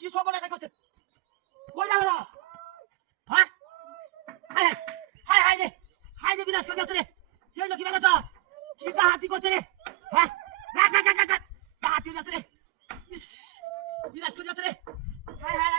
কি সব বলে করছে কই যাও হ্যাঁ হাই হাই হাই রে হাই রে বিনাশ করে যাচ্ছে রে এই লোক কি বাগাছাস কি বাহাতি করছে রে হ্যাঁ রাখ রাখ রাখ রাখ বাহাতি যাচ্ছে রে বিনাশ করে যাচ্ছে রে হাই হাই